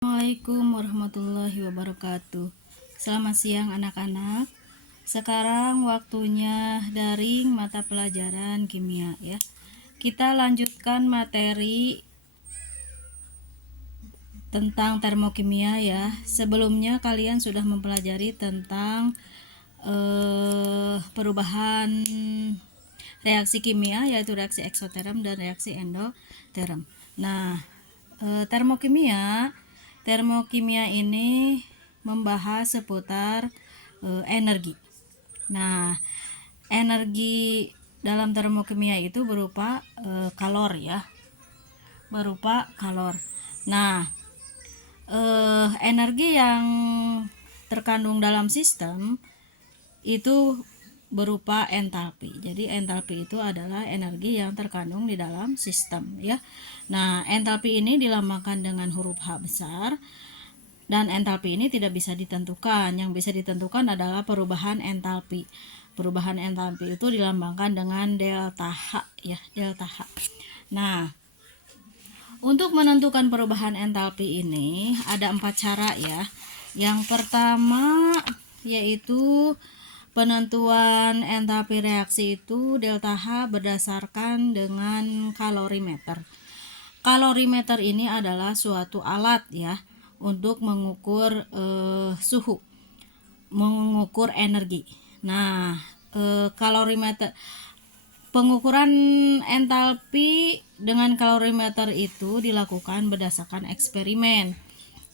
Assalamualaikum warahmatullahi wabarakatuh. Selamat siang anak-anak. Sekarang waktunya daring mata pelajaran kimia ya. Kita lanjutkan materi tentang termokimia ya. Sebelumnya kalian sudah mempelajari tentang perubahan reaksi kimia, yaitu reaksi eksoterm dan reaksi endoterm. Nah, termokimia ini membahas seputar energi. Nah, energi dalam termokimia itu berupa kalor ya, berupa kalor. Nah, energi yang terkandung dalam sistem itu berupa entalpi. Jadi entalpi itu adalah energi yang terkandung di dalam sistem ya. Nah, entalpi ini dilambangkan dengan huruf H besar. Dan entalpi ini tidak bisa ditentukan. Yang bisa ditentukan adalah perubahan entalpi. Perubahan entalpi itu dilambangkan dengan delta H ya, delta H. Nah, untuk menentukan perubahan entalpi ini ada 4 cara ya. Yang pertama yaitu penentuan entalpi reaksi itu delta H berdasarkan dengan kalorimeter. Kalorimeter ini adalah suatu alat ya untuk mengukur suhu, mengukur energi. Nah, kalorimeter, pengukuran entalpi dengan kalorimeter itu dilakukan berdasarkan eksperimen.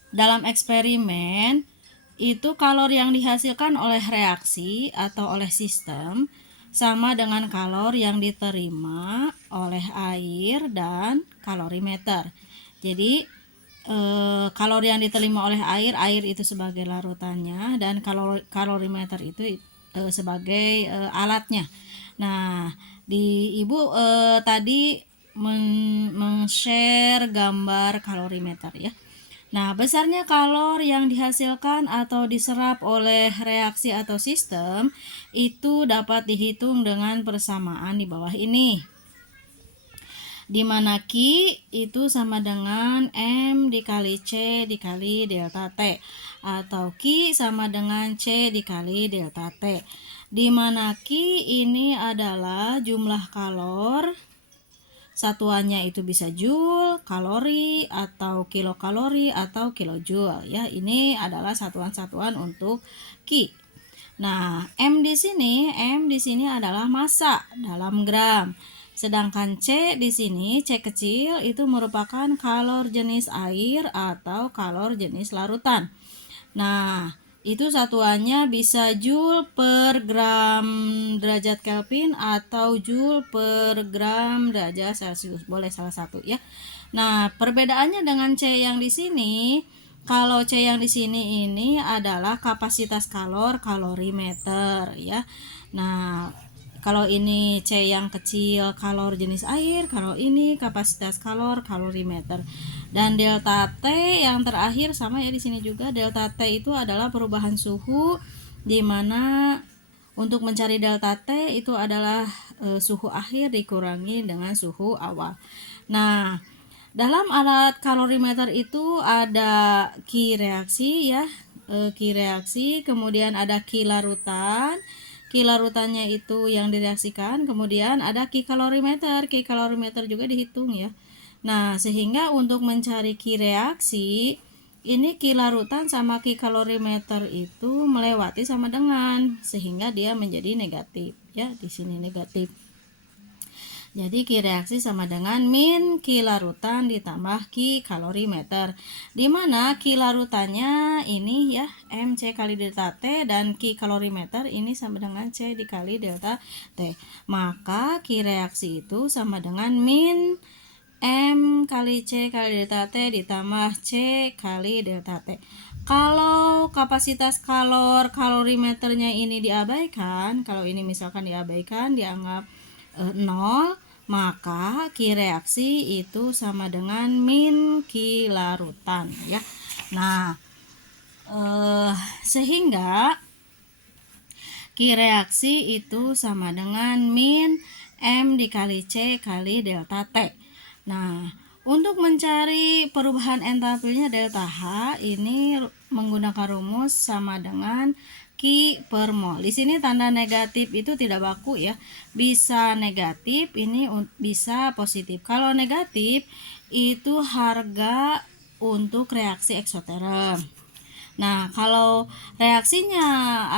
Dalam eksperimen itu kalor yang dihasilkan oleh reaksi atau oleh sistem sama dengan kalor yang diterima oleh air dan kalorimeter. Jadi kalor yang diterima oleh air itu sebagai larutannya dan kalorimeter itu sebagai alatnya. Nah, ibu tadi men-share gambar kalorimeter ya. Nah, besarnya kalor yang dihasilkan atau diserap oleh reaksi atau sistem itu dapat dihitung dengan persamaan di bawah ini, di mana Q itu sama dengan M dikali C dikali delta T, atau Q sama dengan C dikali delta T, di mana Q ini adalah jumlah kalor, satuannya itu bisa joule, kalori, atau kilokalori, atau kilojoule ya. Ini adalah satuan-satuan untuk Q. Nah, M di sini adalah massa dalam gram. Sedangkan C di sini, C kecil itu merupakan kalor jenis air atau kalor jenis larutan. Nah, itu satuannya bisa joule per gram derajat Kelvin atau joule per gram derajat Celcius. Boleh salah satu ya. Nah, perbedaannya dengan C yang di sini, kalau C yang di sini ini adalah kapasitas kalor kalorimeter ya. Nah, kalau ini C yang kecil kalor jenis air, kalau ini kapasitas kalor kalorimeter. Dan delta T yang terakhir sama ya, di sini juga delta T itu adalah perubahan suhu, di mana untuk mencari delta T itu adalah suhu akhir dikurangi dengan suhu awal. Nah, dalam alat kalorimeter itu ada Q reaksi ya, Q reaksi, kemudian ada Q larutan. Q larutannya itu yang direaksikan, kemudian ada Q kalorimeter. Q kalorimeter juga dihitung ya. Nah, sehingga untuk mencari Q reaksi, ini Q larutan sama Q kalorimeter itu melewati sama dengan, sehingga dia menjadi negatif ya, di sini negatif. Jadi Q reaksi sama dengan min Q larutan ditambah Q kalorimeter, di mana Q larutannya ini ya MC kali delta T dan Q kalorimeter ini sama dengan C dikali delta T. Maka Q reaksi itu sama dengan min M kali C kali delta T ditambah C kali delta T. Kalau kapasitas kalor kalorimeternya ini diabaikan, kalau ini misalkan diabaikan, dianggap 0, maka Q reaksi itu sama dengan min Q larutan ya. Nah, sehingga Q reaksi itu sama dengan min M dikali C kali delta T. Nah, Untuk mencari perubahan entalpinya delta H ini menggunakan rumus sama dengan Ki per mol. Di sini tanda negatif itu tidak baku ya. Bisa negatif, ini bisa positif. Kalau negatif itu harga untuk reaksi eksoterm. Nah, kalau reaksinya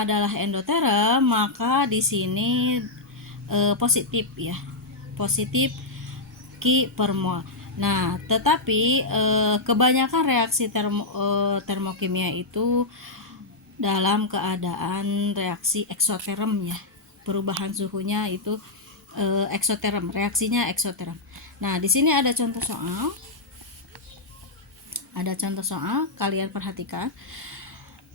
adalah endoterm, maka di sini positif ya. Positif Ki per mol. Nah, tetapi kebanyakan reaksi termokimia itu dalam keadaan reaksi eksoterm ya. Perubahan suhunya itu eksoterm, reaksinya eksoterm. Nah, di sini ada contoh soal. Kalian perhatikan.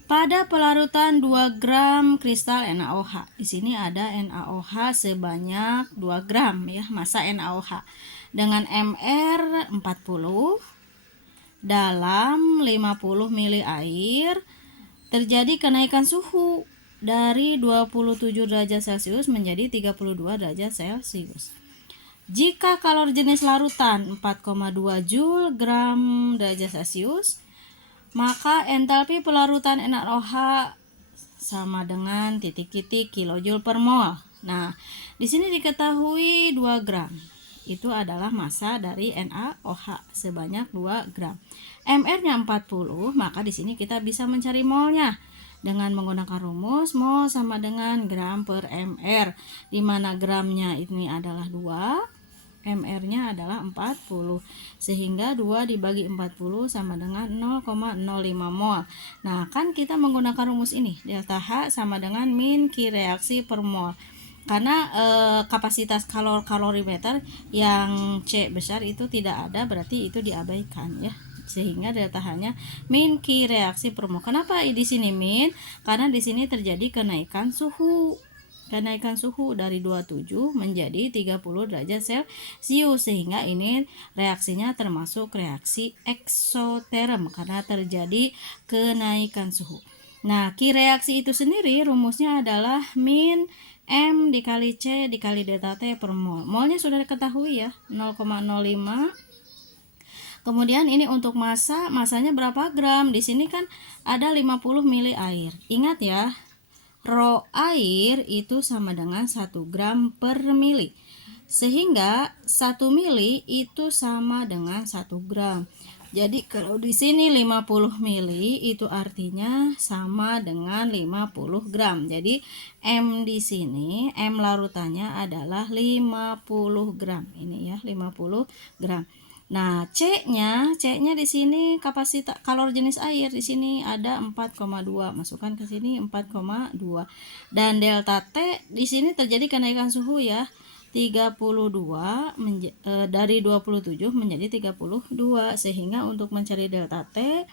Pada pelarutan 2 gram kristal NaOH. Di sini ada NaOH sebanyak 2 gram ya, massa NaOH dengan Mr 40 dalam 50 ml air. Terjadi kenaikan suhu dari 27 derajat Celcius menjadi 32 derajat Celcius. Jika kalor jenis larutan 4,2 Joule gram derajat Celcius, maka entalpi pelarutan NaOH sama dengan titik-titik kilojoule per mol. Nah, di sini diketahui 2 gram. Itu adalah massa dari NaOH sebanyak 2 gram. Mr-nya 40, maka di sini kita bisa mencari molnya dengan menggunakan rumus mol sama dengan gram per Mr, di mana gramnya ini adalah 2, Mr-nya adalah 40, sehingga 2 dibagi 40 sama dengan 0,05 mol. Nah, kan kita menggunakan rumus ini, delta H sama dengan min Ki reaksi per mol. Karena kapasitas kalorimeter yang C besar itu tidak ada, berarti itu diabaikan ya. Sehingga delta H-nya min Ki reaksi per mol. Kenapa di sini min? Karena di sini terjadi kenaikan suhu dari 27 menjadi 30 derajat Celcius, sehingga ini reaksinya termasuk reaksi eksoterm karena terjadi kenaikan suhu. Nah, Ki reaksi itu sendiri rumusnya adalah min M dikali C dikali delta T per mol. Molnya sudah diketahui ya, 0,05. Kemudian ini untuk masanya berapa gram? Di sini kan ada 50 ml air. Ingat ya, Rho air itu sama dengan 1 gram per mili. Sehingga 1 mili itu sama dengan 1 gram. Jadi kalau di sini 50 mili itu artinya sama dengan 50 gram. Jadi M di sini, M larutannya adalah 50 gram. Ini ya, 50 gram. Nah, C-nya di sini kapasitas kalor jenis air di sini ada 4,2. Masukkan ke sini 4,2. Dan delta T di sini terjadi kenaikan suhu ya. 32 dari 27 menjadi 32, sehingga untuk mencari delta T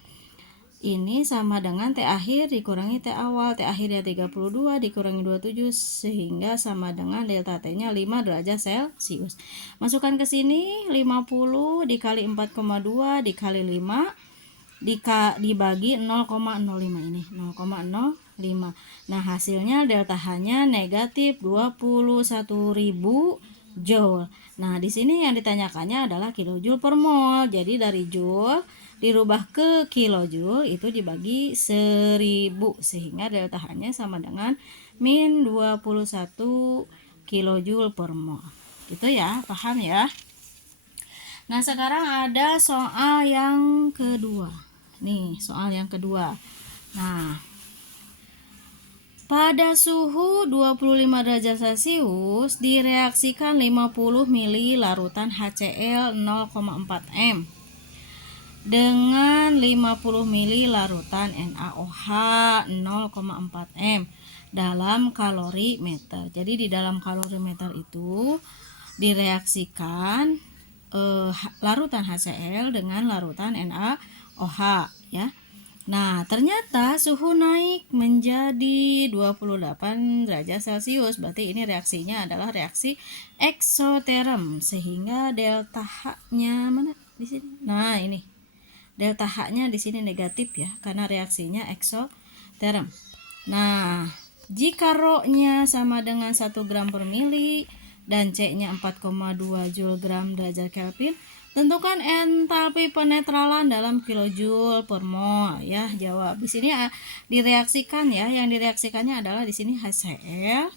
ini sama dengan T akhir dikurangi T awal. T akhirnya 32 dikurangi 27, sehingga sama dengan delta T-nya 5 derajat Celcius. Masukkan ke sini 50 dikali 4,2 dikali 5 dibagi 0,05 ini 0,05. Nah, hasilnya delta H-nya negatif 21.000 Joule. Nah, di sini yang ditanyakannya adalah kilojoule per mol. Jadi dari Joule dirubah ke kilojoule itu dibagi 1000, sehingga delta H-nya sama dengan min 21 kilojoule per mol. Gitu ya, paham ya? Nah, sekarang ada soal yang kedua. Nih, soal yang kedua. Nah, pada suhu 25 derajat Celcius direaksikan 50 ml larutan HCl 0,4 M dengan 50 ml larutan NaOH 0,4 M dalam kalorimeter. Jadi di dalam kalorimeter itu direaksikan larutan HCl dengan larutan NaOH ya. Nah, ternyata suhu naik menjadi 28 derajat Celcius. Berarti ini reaksinya adalah reaksi eksoterm, sehingga delta H-nya mana di sini? Nah, ini. Delta H-nya di sini negatif ya, karena reaksinya eksoterm. Nah, jika Rho-nya sama dengan 1 gram per mili dan C-nya 4,2 Joule gram derajat Kelvin, Tentukan entalpi penetralan dalam kilojoule per mol ya. Jawab. Di sini direaksikan ya. Yang direaksikannya adalah di sini HCl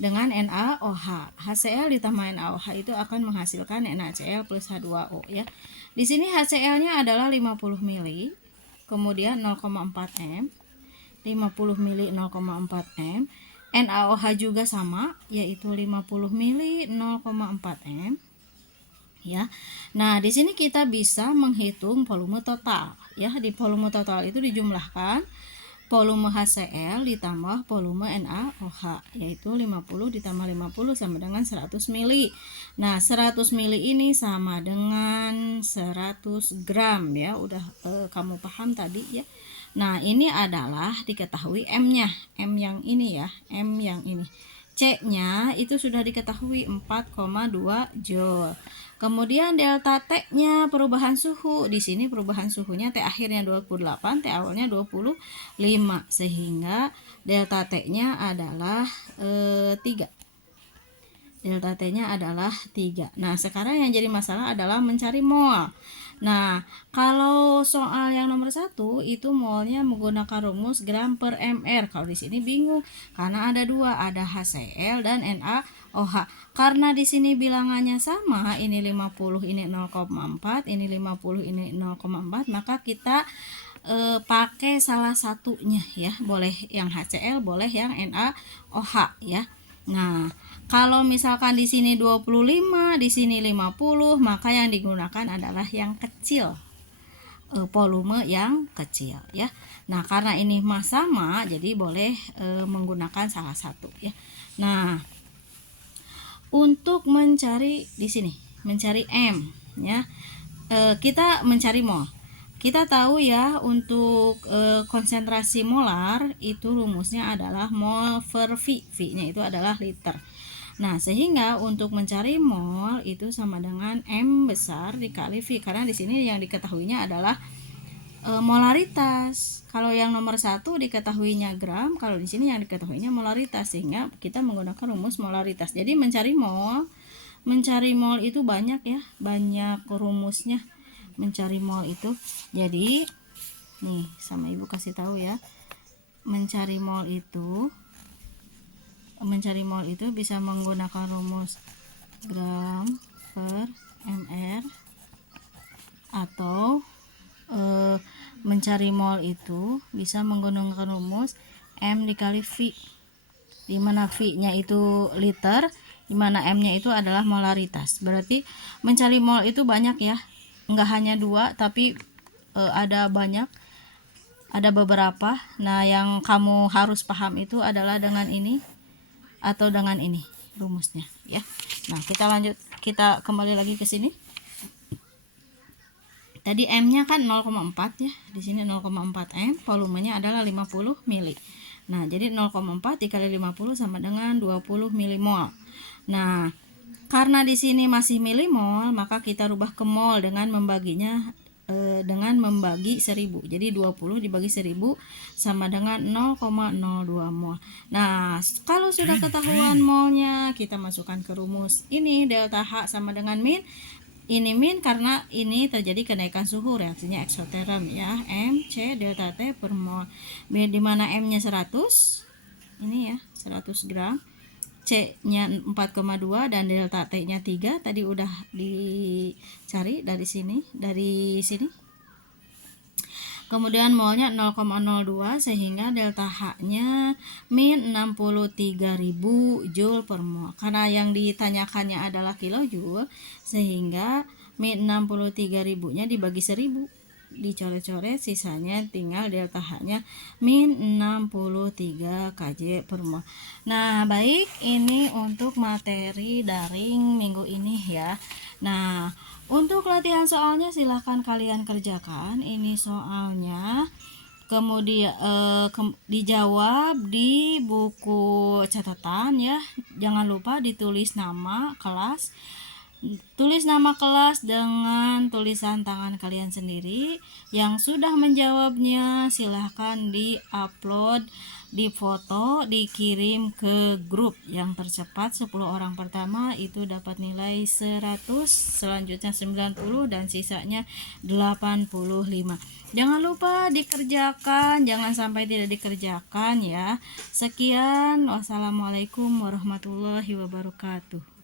dengan NaOH. HCl ditambah NaOH itu akan menghasilkan NaCl plus H2O ya. Di sini HCl-nya adalah 50 mili, kemudian 0,4 M, 50 mili 0,4 M. NaOH juga sama, yaitu 50 mili 0,4 M. Ya. Nah, di sini kita bisa menghitung volume total ya. Di volume total itu dijumlahkan volume HCl ditambah volume NaOH, yaitu 50 ditambah 50 sama dengan 100 mili. Nah, 100 mili ini sama dengan 100 gram ya. Udah kamu paham tadi ya. Nah, ini adalah diketahui M-nya. M yang ini ya, M yang ini. C-nya itu sudah diketahui 4,2 joule. Kemudian delta T-nya perubahan suhu. Di sini perubahan suhunya T akhirnya 28, T awalnya 25. Sehingga delta T-nya adalah 3. Delta T-nya adalah 3. Nah, sekarang yang jadi masalah adalah mencari mol. Nah, kalau soal yang nomor 1 itu molnya menggunakan rumus gram per mr. Kalau di sini bingung karena ada dua, ada HCl dan NaOH. Karena di sini bilangannya sama, ini 50, ini 0,4, ini 50, ini 0,4, maka kita pakai salah satunya ya. Boleh yang HCl, boleh yang NaOH ya. Nah, kalau misalkan di sini 25, di sini 50, maka yang digunakan adalah yang kecil. Volume yang kecil ya. Nah, karena ini sama, jadi boleh menggunakan salah satu ya. Nah, untuk mencari di sini, mencari M ya. Kita mencari mol. Kita tahu ya, untuk konsentrasi molar itu rumusnya adalah mol per V. V-nya itu adalah liter. Nah, sehingga untuk mencari mol itu sama dengan M besar dikali V, karena di sini yang diketahuinya adalah molaritas. Kalau yang nomor 1 diketahuinya gram, kalau di sini yang diketahuinya molaritas, sehingga kita menggunakan rumus molaritas. Jadi mencari mol itu banyak ya, banyak rumusnya mencari mol itu. Jadi nih sama ibu kasih tahu ya, mencari mol itu bisa menggunakan rumus gram per mr, atau mencari mol itu bisa menggunakan rumus M dikali V, di mana V-nya itu liter, di mana M-nya itu adalah molaritas. Berarti mencari mol itu banyak ya, enggak hanya dua, tapi ada banyak, ada beberapa. Nah, yang kamu harus paham itu adalah dengan ini atau dengan ini rumusnya ya. Nah, kita lanjut, kita kembali lagi ke sini. Tadi M-nya kan 0,4 ya. Di sini 0,4 M, volumenya adalah 50 mili. Nah, jadi 0,4 dikali 50 sama dengan 20 milimol. Nah, karena di sini masih milimol, maka kita rubah ke mol dengan membaginya dengan membagi 1000. Jadi 20 dibagi 1000 sama dengan 0,02 mol. Nah, kalau sudah ketahuan molnya, kita masukkan ke rumus ini, delta H sama dengan min. Ini min karena ini terjadi kenaikan suhu, reaksinya eksoterm ya. M C delta T per mol. Di mana M-nya 100. Ini ya, 100 gram. C-nya 4,2 dan delta T-nya 3. Tadi udah dicari dari sini, Kemudian molnya 0,02 sehingga delta H-nya min 63.000 joule per mol. Karena yang ditanyakannya adalah kilojoule, sehingga min 63.000-nya dibagi 1000. Dicoret-coret, sisanya tinggal delta H-nya min 63 kJ per mol. Nah, baik, ini untuk materi daring minggu ini ya. Nah, untuk latihan soalnya silahkan kalian kerjakan. Ini soalnya kemudian dijawab di buku catatan ya. Jangan lupa ditulis nama kelas, Tulis nama kelas dengan tulisan tangan kalian sendiri. Yang sudah menjawabnya silahkan di-upload, difoto, dikirim ke grup. Yang tercepat 10 orang pertama itu dapat nilai 100, selanjutnya 90, dan sisanya 85. Jangan lupa dikerjakan, jangan sampai tidak dikerjakan ya. Sekian, wassalamualaikum warahmatullahi wabarakatuh.